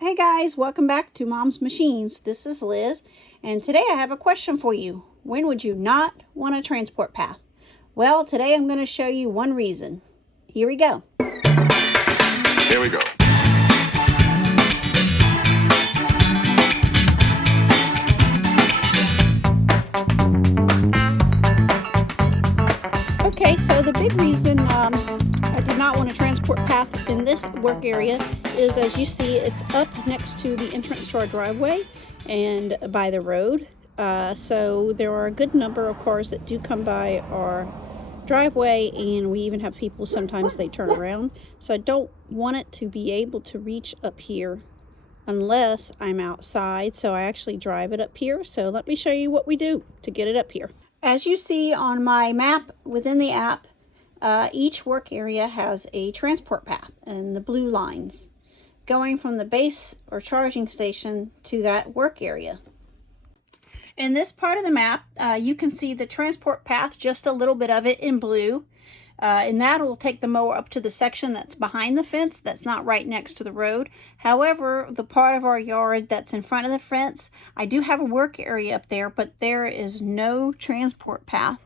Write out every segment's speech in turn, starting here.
Hey guys, welcome back to Mom's Machines. This is Liz, and today I have a question for you. When would you not want a transport path? Well, today I'm going to show you one reason. Here we go. Here we go. Okay, so the big reason I did not want a transport path in this work area is, as you see, it's up next to the entrance to our driveway and by the road. So there are a good number of cars that do come by our driveway, and we even have people sometimes they turn around. So I don't want it to be able to reach up here unless I'm outside, so I actually drive it up here. So let me show you what we do to get it up here. As you see on my map within the app, each work area has a transport path and the blue lines going from the base or charging station to that work area. In this part of the map, you can see the transport path, just a little bit of it in blue. And that will take the mower up to the section that's behind the fence, that's not right next to the road. However, the part of our yard that's in front of the fence, I do have a work area up there, but there is no transport path.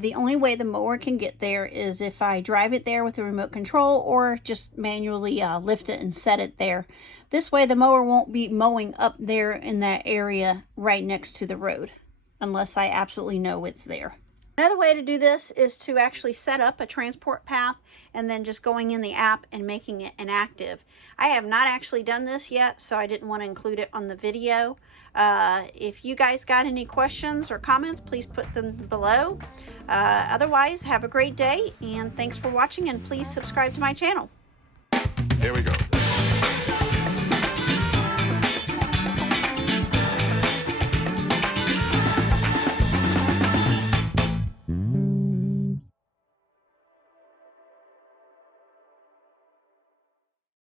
The only way the mower can get there is if I drive it there with a remote control or just manually lift it and set it there. This way the mower won't be mowing up there in that area right next to the road, unless I absolutely know it's there. Another way to do this is to actually set up a transport path and then just going in the app and making it inactive. I have not actually done this yet, so I didn't want to include it on the video. If you guys got any questions or comments, please put them below. Otherwise, have a great day, and thanks for watching, and please subscribe to my channel. Here we go.